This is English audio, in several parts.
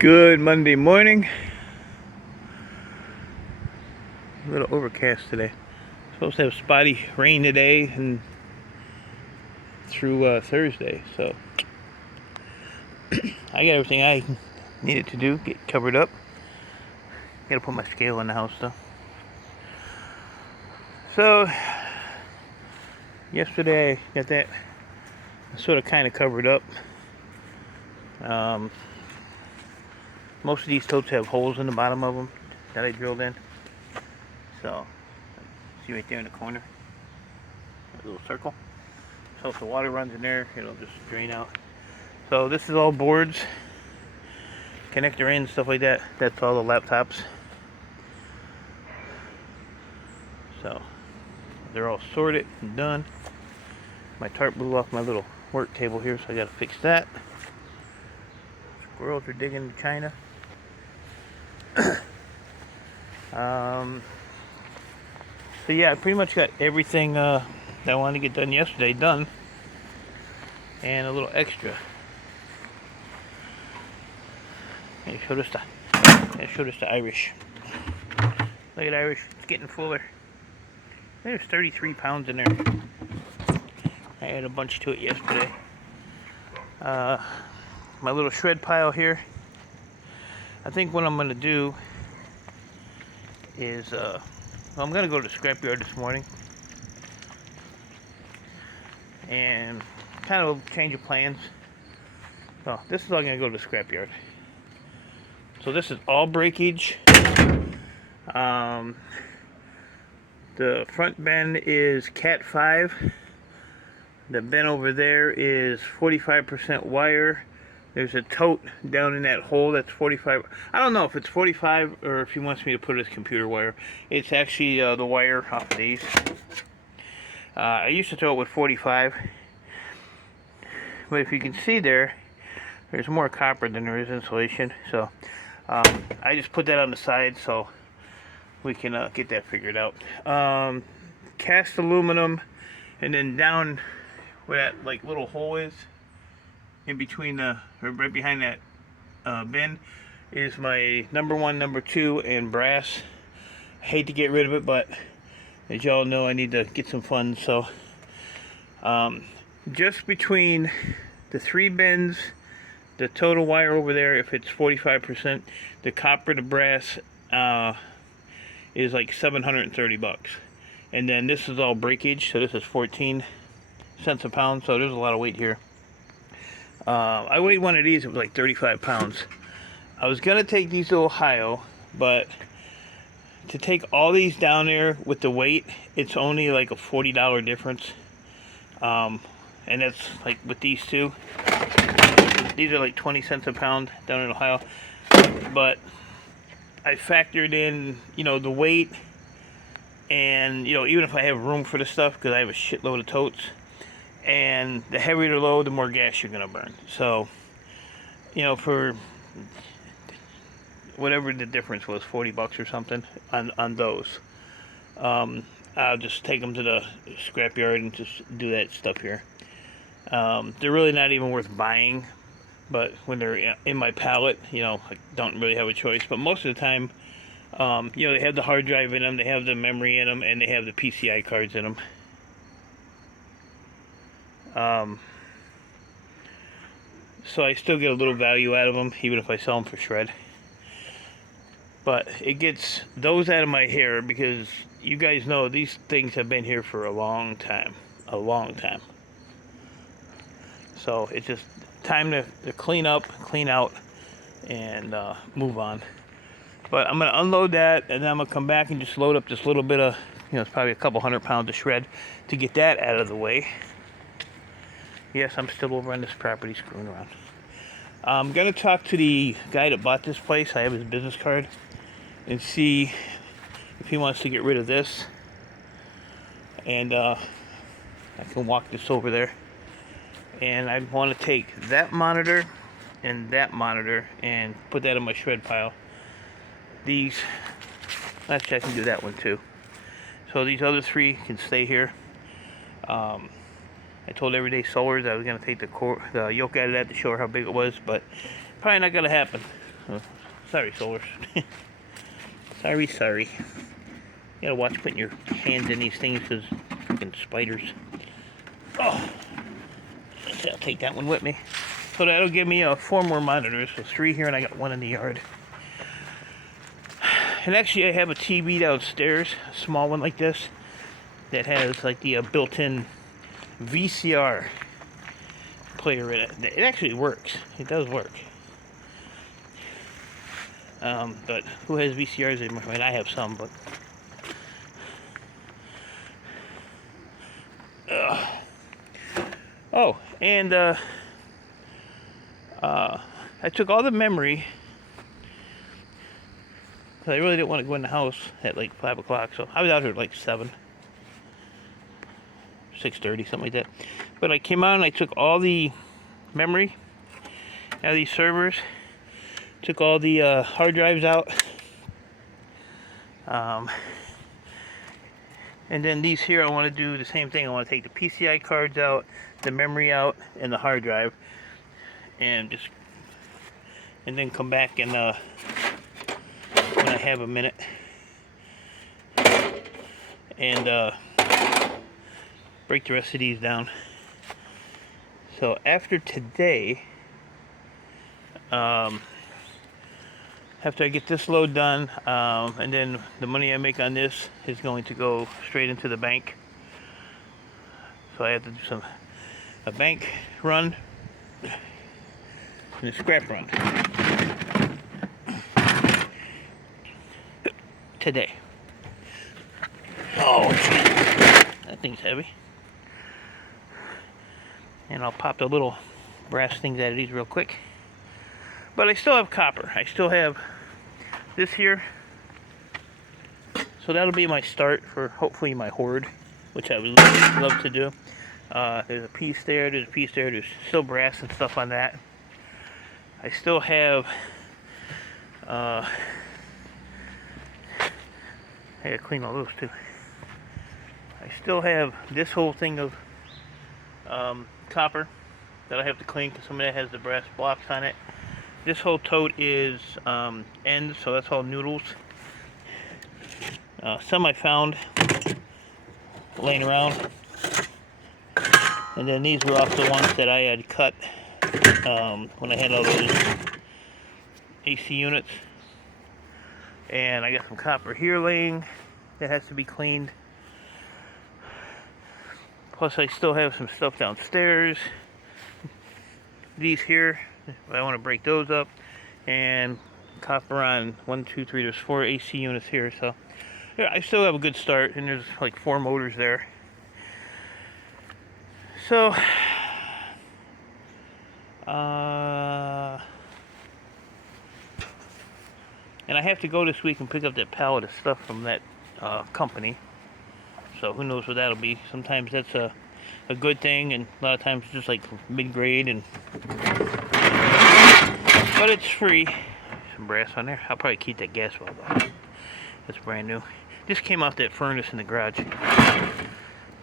Good Monday morning. A little overcast today. Supposed to have spotty rain today and through Thursday. So I got everything I needed to do. Get covered up. Gotta put my scale in the house though. So yesterday I got that sort of kind of covered up. Most of these totes have holes in the bottom of them that I drilled in. So see right there in the corner, a little circle. So if the water runs in there, it'll just drain out. So this is all boards, connector ends, stuff like that. That's all the laptops. So they're all sorted and done. My tarp blew off my little work table here, so I gotta fix that. Squirrels are digging China. So yeah, I pretty much got everything that I wanted to get done yesterday done, and a little extra. I showed us the Irish. Look at Irish, it's getting fuller. There's 33 pounds in there. I had a bunch to it yesterday. My little shred pile here. I think what I'm gonna do is I'm gonna go to the scrapyard this morning and kind of a change of plans. So this is all gonna go to the scrapyard. So this is all breakage. The front bend is Cat 5. The bend over there is 45% wire. There's a tote down in that hole that's 45. I don't know if it's 45 or if he wants me to put it as computer wire. It's actually the wire off of these. I used to throw it with 45. But if you can see there's more copper than there is insulation. So I just put that on the side so we can get that figured out. Cast aluminum, and then down where that like little hole is, in between or right behind that bin, is my number 1, number 2, and brass. I hate to get rid of it, but as y'all know, I need to get some funds. So just between the 3 bins, the total wire over there, if it's 45%, the copper to brass is like $730. And then this is all breakage, so this is 14 cents a pound, so there's a lot of weight here. I weighed one of these, it was like 35 pounds. I was gonna take these to Ohio, but to take all these down there with the weight, it's only like a $40 difference. And that's like with these two. These are like 20 cents a pound down in Ohio. But I factored in, the weight, and, even if I have room for the stuff, because I have a shitload of totes, and the heavier the load, the more gas you're going to burn. So, for whatever the difference was, $40 or something on those. I'll just take them to the scrapyard and just do that stuff here. They're really not even worth buying, but when they're in my pallet, I don't really have a choice. But most of the time, they have the hard drive in them, they have the memory in them, and they have the PCI cards in them. So I still get a little value out of them, even if I sell them for shred. But it gets those out of my hair, because you guys know these things have been here for a long time. So it's just time to clean up, clean out, and move on. But I'm going to unload that, and then I'm going to come back and just load up this little bit of, it's probably a couple 100 pounds of shred to get that out of the way. Yes, I'm still over on this property screwing around. I'm going to talk to the guy that bought this place. I have his business card, and see if he wants to get rid of this. And I can walk this over there. And I want to take that monitor and put that in my shred pile. These, actually I can do that one too. So these other 3 can stay here. I told Everyday Solars I was going to take the yoke out of that to show her how big it was, but probably not going to happen. Oh, sorry, Solars. sorry. You gotta watch putting your hands in these things because freaking spiders. Oh, I'll take that one with me. So that'll give me 4 more monitors. So 3 here, and I got 1 in the yard. And actually, I have a TV downstairs, a small one like this, that has like the built-in VCR player in it. It actually works. It does work. But who has VCRs anymore? I mean, I have some, but oh, and I took all the memory. I really didn't want to go in the house at like 5 o'clock, so I was out here at like 7, 6:30, something like that. But I came out and I took all the memory out of these servers, took all the hard drives out, and then these here I want to do the same thing. I want to take the PCI cards out, the memory out, and the hard drive, and then come back and when I have a minute, and break the rest of these down. So after today, after I get this load done, and then the money I make on this is going to go straight into the bank. So I have to do a bank run and a scrap run today. Oh, that thing's heavy. And I'll pop the little brass things out of these real quick. But I still have copper. I still have this here. So that'll be my start for hopefully my hoard, which I would love to do. There's a piece there, there's a piece there, there's still brass and stuff on that. I still have I gotta clean all those too. I still have this whole thing of copper that I have to clean because some of that has the brass blocks on it. This whole tote is ends, so that's all noodles. Some I found laying around, and then these were off the ones that I had cut when I had all those AC units. And I got some copper here laying that has to be cleaned. Plus I still have some stuff downstairs. These here, I want to break those up. And copper on 1, 2, 3, there's 4 AC units here. So yeah, I still have a good start, and there's like 4 motors there. So and I have to go this week and pick up that pallet of stuff from that company. So who knows what that'll be. Sometimes that's a good thing, and a lot of times it's just like mid-grade, but it's free. Some brass on there. I'll probably keep that gas valve though. That's brand new. Just came off that furnace in the garage.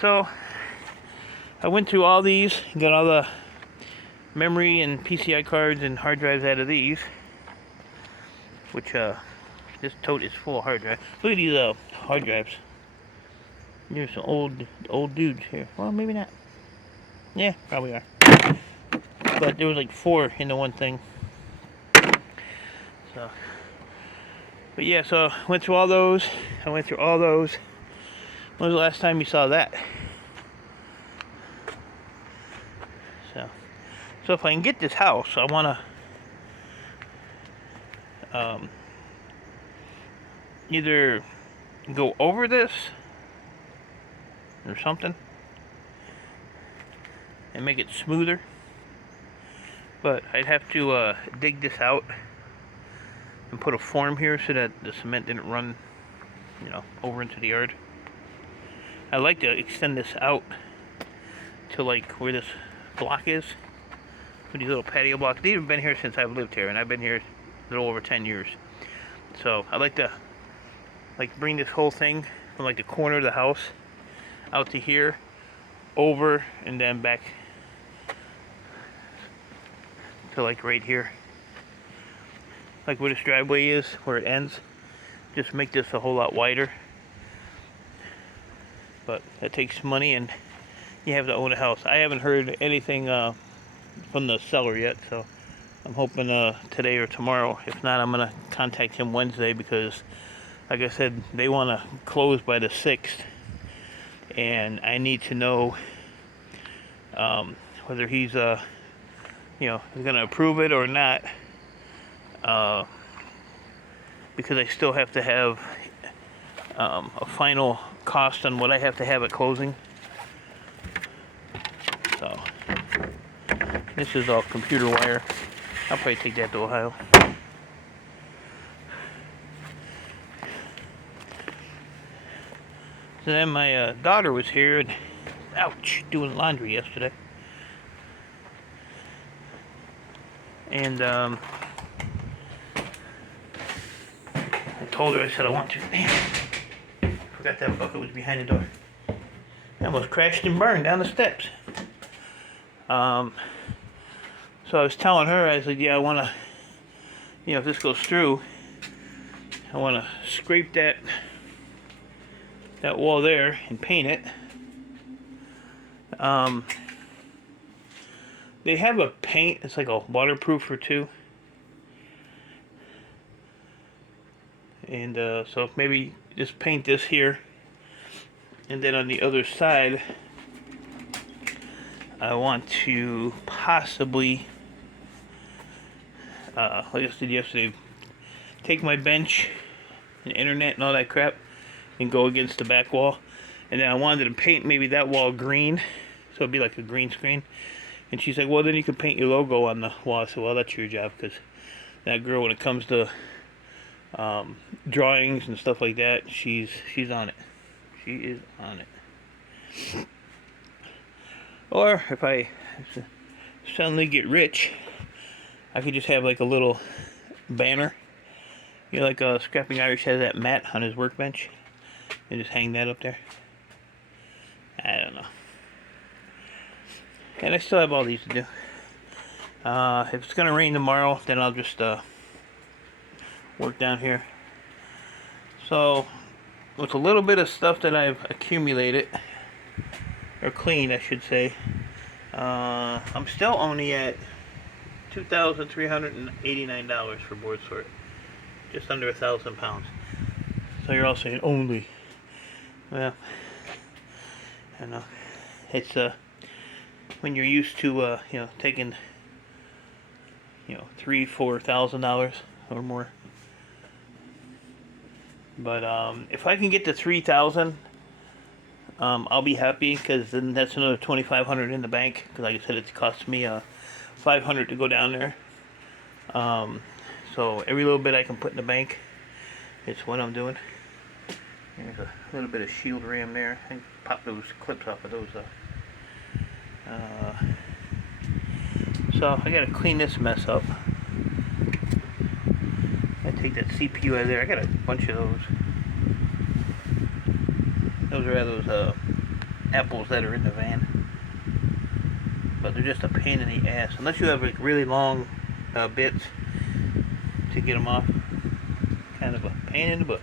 So I went through all these and got all the memory and PCI cards and hard drives out of these, which this tote is full of hard drives. Look at these hard drives. There's some old dudes here. Well, maybe not. Yeah, probably are. But there was like 4 in the one thing. So, but yeah, so I went through all those. When was the last time you saw that? So if I can get this house, I want to either go over this or something and make it smoother. But I'd have to dig this out and put a form here so that the cement didn't run, over into the yard. I'd like to extend this out to like where this block is, with these little patio blocks. They've been here since I've lived here, and I've been here a little over 10 years. So I'd like to bring this whole thing from like the corner of the house out to here, over, and then back to like right here. like where this driveway is, where it ends. Just make this a whole lot wider. But that takes money, and you have to own a house. I haven't heard anything from the seller yet, so I'm hoping today or tomorrow. If not, I'm gonna contact him Wednesday, because like I said, they want to close by the 6th, and I need to know whether he's he's gonna approve it or not, because I still have to have a final cost on what I have to have at closing. So this is all computer wire. I'll probably take that to Ohio. So then my daughter was here, and ouch, doing laundry yesterday. And I told her, I said I want to. Damn, forgot that bucket was behind the door. I almost crashed and burned down the steps. So I was telling her, I said, yeah, I want to, if this goes through, I want to scrape that wall there and paint it. They have a paint, it's like a waterproofer too. And so maybe just paint this here, and then on the other side I want to possibly, like I said yesterday, take my bench and internet and all that crap and go against the back wall. And then I wanted to paint maybe that wall green, so it'd be like a green screen. And she's like, well, then you can paint your logo on the wall. I said, well, that's your job, because that girl, when it comes to drawings and stuff like that, she's on it. She is on it. Or if I suddenly get rich, I could just have like a little banner. Like Scrapping Irish has that mat on his workbench, and just hang that up there. I don't know. And I still have all these to do. If it's gonna rain tomorrow, then I'll just work down here. So with a little bit of stuff that I've accumulated, or cleaned I should say, I'm still only at $2,389 for board sort. Just under 1,000 pounds. So you're all saying only. Well, I know. It's when you're used to taking $3,000-4,000 or more. But if I can get to 3,000, I'll be happy, because then that's another $2,500 in the bank. Because like I said, it costs me $500 to go down there. So every little bit I can put in the bank, it's what I'm doing. There's a little bit of shield ram there. I can pop those clips off of those though. So I gotta clean this mess up. I take that CPU out of there. I got a bunch of those. Those are those apples that are in the van. But they're just a pain in the ass. Unless you have like really long bits to get them off. Kind of a pain in the butt.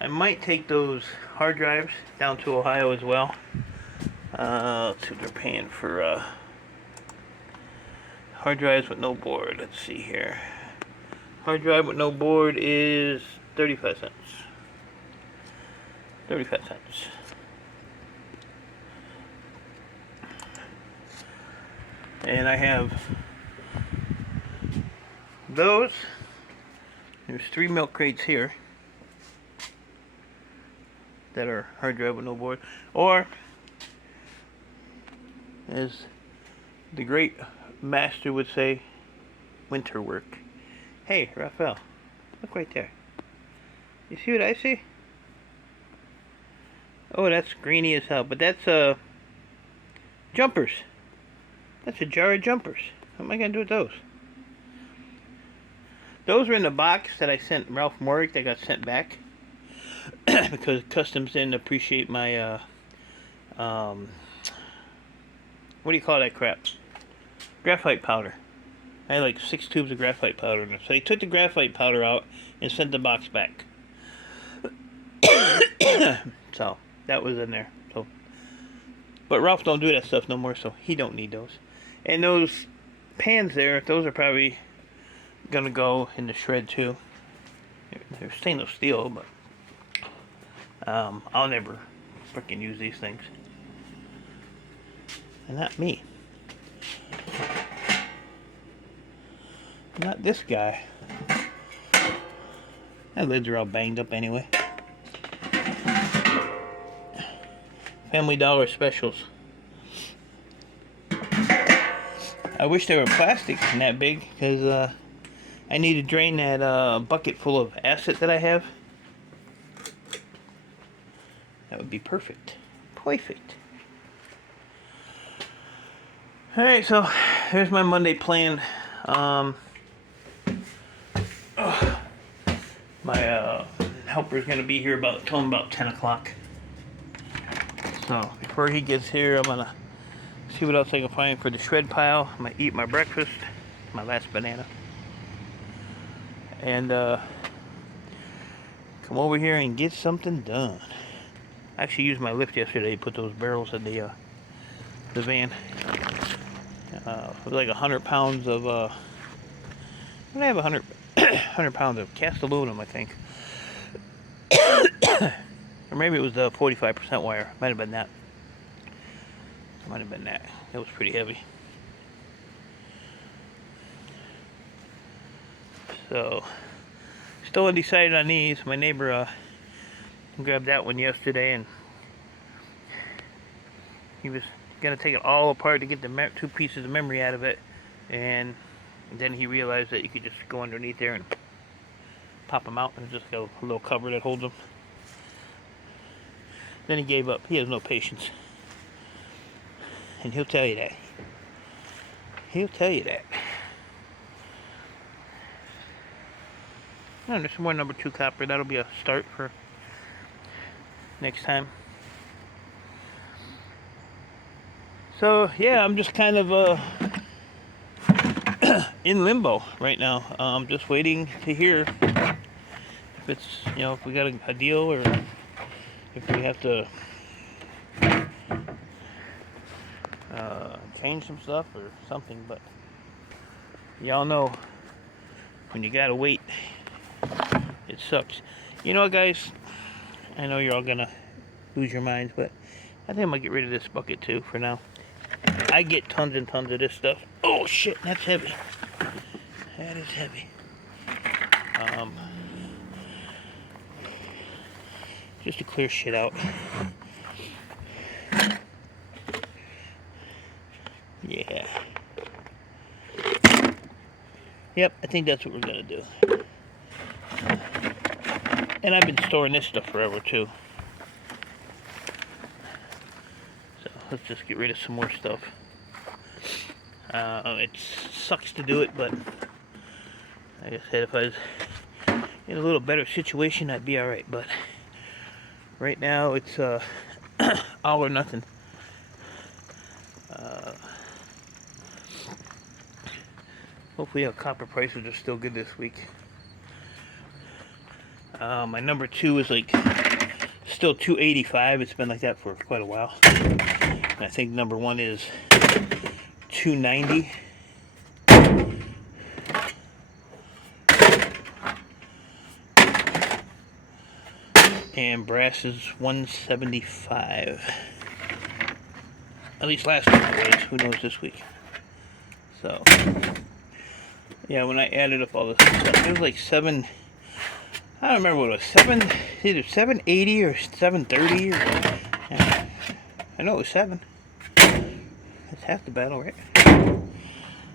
I might take those hard drives down to Ohio as well. Let's see what they're paying for hard drives with no board. Let's see here. Hard drive with no board is 35 cents. 35 cents. And I have those. There's 3 milk crates here that are hard drive with no board. Or, as the great master would say, winter work. Hey, Raphael, look right there. You see what I see? Oh, that's greeny as hell, but that's jumpers. That's a jar of jumpers. What am I gonna do with those? Those are in the box that I sent Ralph Morrick that got sent back because customs didn't appreciate my what do you call that crap? Graphite powder. I had like 6 tubes of graphite powder in there. So they took the graphite powder out and sent the box back. So that was in there. So, but Ralph don't do that stuff no more, so he don't need those. And those pans there, those are probably gonna go in the shred too. They're stainless steel, but I'll never freaking use these things. And not me. Not this guy. My lids are all banged up anyway. Family Dollar specials. I wish they were plastic and that big, because I need to drain that bucket full of acid that I have. That would be perfect. Perfect. Alright, so here's my Monday plan. My helper's going to be here till about 10 o'clock. So before he gets here, I'm going to see what else I can find for the shred pile. I'm going to eat my breakfast, my last banana. And come over here and get something done. I actually used my lift yesterday to put those barrels in the van. It was like 100 pounds of, I have 100 pounds of cast aluminum, I think. Or maybe it was the 45% wire. Might have been that. Might have been that. It was pretty heavy. So, still undecided on these. My neighbor grabbed that one yesterday, and he was gonna take it all apart to get the 2 pieces of memory out of it, and then he realized that you could just go underneath there and pop them out, and it's just got a little cover that holds them. Then he gave up. He has no patience, and he'll tell you that. He'll tell you that. Oh, there's some more number 2 copper. That'll be a start for next time. So yeah, I'm just kind of in limbo right now. I'm just waiting to hear if it's, if we got a deal, or if we have to change some stuff or something. But y'all know, when you gotta wait, it sucks. You know what, guys? I know you're all gonna lose your minds, but I think I'm gonna get rid of this bucket too for now. I get tons and tons of this stuff. Oh shit, that's heavy. That is heavy. Just to clear shit out. Yeah. Yep, I think that's what we're gonna do. And I've been storing this stuff forever too. So let's just get rid of some more stuff. It sucks to do it, but like I said, if I was in a little better situation, I'd be alright. But right now, it's all or nothing. Hopefully our copper prices are still good this week. My number 2 is like still $2.85. It's been like that for quite a while. And I think number 1 is $2.90. And brass is $1.75. At least last week it was. Who knows this week? So yeah, when I added up all this stuff, it was like I don't remember what it was. Either $7.80 or $7.30, or I know it was 7. That's half the battle, right?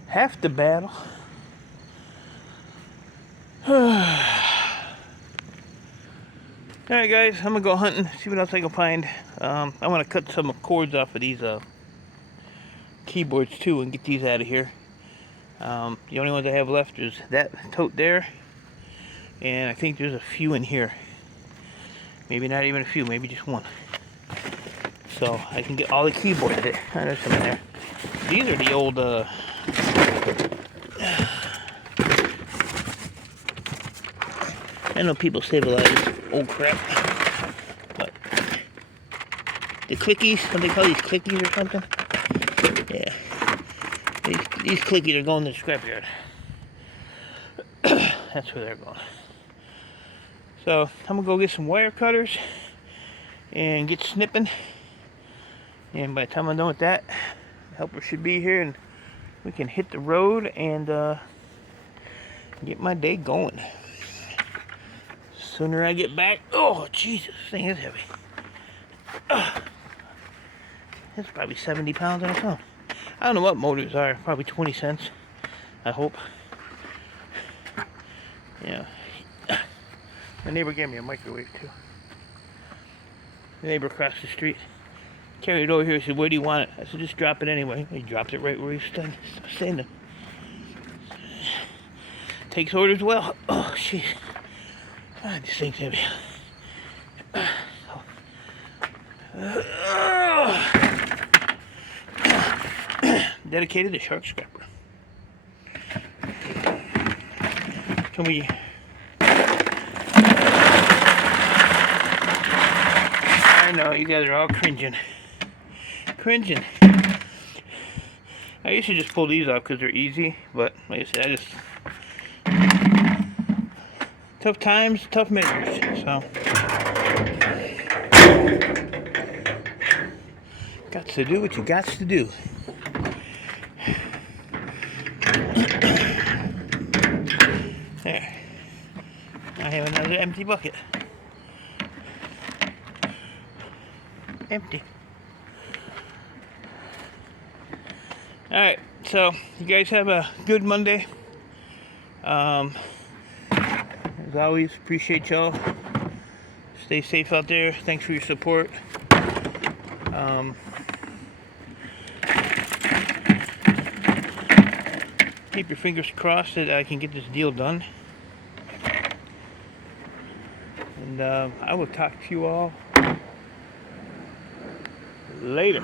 Half the battle. Alright guys, I'm gonna go hunting, see what else I can find. I want to cut some cords off of these keyboards too and get these out of here. The only ones I have left is that tote there, and I think there's a few in here. Maybe not even a few, maybe just one. So I can get all the keyboards there. There's some in there. These are the old I know people save a lot of this old crap, but the clickies, what they call these clickies or something? Yeah. These clickies are going to the scrapyard. That's where they're going. So I'm gonna go get some wire cutters and get snipping. And by the time I'm done with that, the helper should be here and we can hit the road and get my day going. Sooner I get back. Oh Jesus, this thing is heavy. It's probably 70 pounds on its own. I don't know what motors are. Probably 20 cents. I hope. Yeah. My neighbor gave me a microwave too. The neighbor across the street carried it over here. He said, "Where do you want it?" I said, "Just drop it anyway." He dropped it right where he's standing. Takes orders well. Oh, jeez. God, this thing's heavy. Dedicated to shark scrapper. Can we... I know, you guys are all cringing. I used to just pull these off because they're easy, but like I said, tough times, tough measures, so. Got to do what you got to do. There. I have another empty bucket. Empty. Alright, so you guys have a good Monday. As always, appreciate y'all. Stay safe out there. Thanks for your support. Keep your fingers crossed that I can get this deal done. And I will talk to you all later.